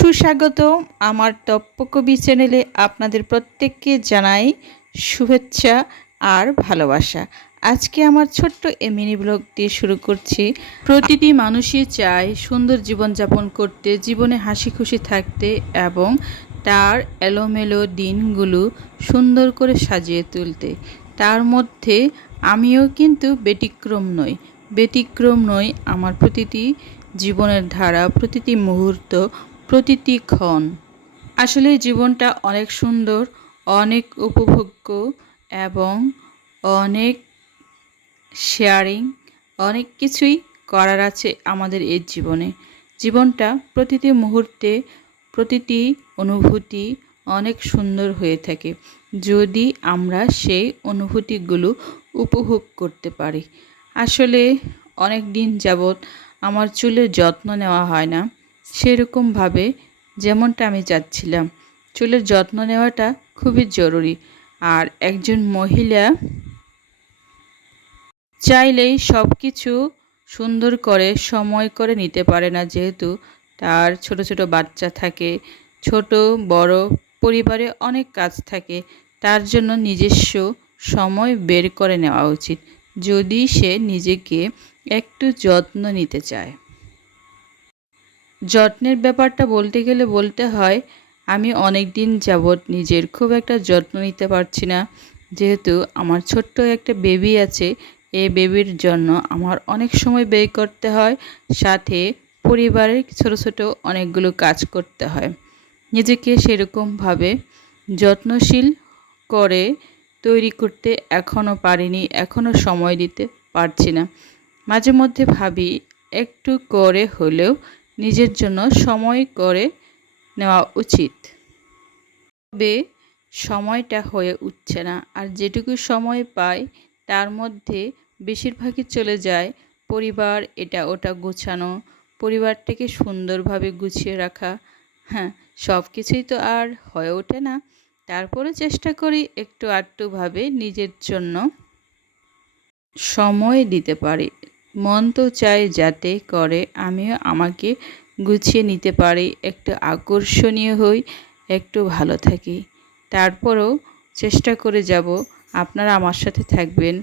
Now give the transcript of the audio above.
সুস্বাগতম আমার তপ্পকবি চ্যানেলে আপনাদের প্রত্যেককে জানাই শুভেচ্ছা আর ভালোবাসা। আজকে আমার ছোট্ট এই মিনি ব্লগ দিয়ে শুরু করছি। প্রতিটি মানুষই চায় সুন্দর জীবনযাপন করতে, জীবনে হাসি খুশি থাকতে এবং তার এলোমেলো দিনগুলো সুন্দর করে সাজিয়ে তুলতে। তার মধ্যে আমিও কিন্তু ব্যতিক্রম নই। আমার প্রতিটি জীবনের ধারা, প্রতিটি মুহূর্ত, প্রতিটি ক্ষণ, আসলে জীবনটা অনেক সুন্দর, অনেক উপভোগ্য এবং অনেক শেয়ারিং, অনেক কিছুই করার আছে আমাদের এই জীবনে। জীবনটা প্রতিটি মুহূর্তে, প্রতিটি অনুভূতি অনেক সুন্দর হয়ে থাকে যদি আমরা সেই অনুভূতিগুলো উপভোগ করতে পারি। আসলে অনেক দিন যাবৎ আমার চুলের যত্ন নেওয়া হয় না সেরকমভাবে, যেমনটা আমি চাচ্ছিলাম। চুলের যত্ন নেওয়াটা খুবই জরুরি, আর একজন মহিলা চাইলেই সব কিছু সুন্দর করে সময় করে নিতে পারে না, যেহেতু তার ছোট ছোট বাচ্চা থাকে, ছোট বড় পরিবারে অনেক কাজ থাকে। তার জন্য নিজস্ব সময় বের করে নেওয়া উচিত যদি সে নিজেকে একটু যত্ন নিতে চায়। যত্নের ব্যাপারটা বলতে গেলে বলতে হয়, আমি অনেক দিন যাবৎ নিজের খুব একটা যত্ন নিতে পারছি না, যেহেতু আমার ছোট্ট একটা বেবি আছে। এই বেবির জন্য আমার অনেক সময় ব্যয় করতে হয়, সাথে পরিবারের ছোট ছোট অনেকগুলো কাজ করতে হয়। নিজেকে সেরকমভাবে যত্নশীল করে তৈরি করতে এখনও পারিনি, এখনও সময় দিতে পারছি না। মাঝে মধ্যে ভাবি একটু করে হলেও নিজের জন্য সময় করে নেওয়া উচিত, তবে সময়টা হয়ে উঠছে না। আর যেটুকু সময় পাই তার মধ্যে বেশিরভাগই চলে যায় পরিবার, এটা ওটা গোছানো, পরিবারটাকে সুন্দরভাবে গুছিয়ে রাখা। হ্যাঁ, সব কিছুই তো আর হয়ে ওঠে না, তারপরে চেষ্টা করি একটু আধটুভাবে নিজের জন্য সময় দিতে পারি। মন তো চাই যাতে করে আমিও আমাকে গুছিয়ে নিতে পারি, একটু আকর্ষণীয় হই, একটু ভালো থাকি। তারপরেও চেষ্টা করে যাব, আপনারা আমার সাথে থাকবেন,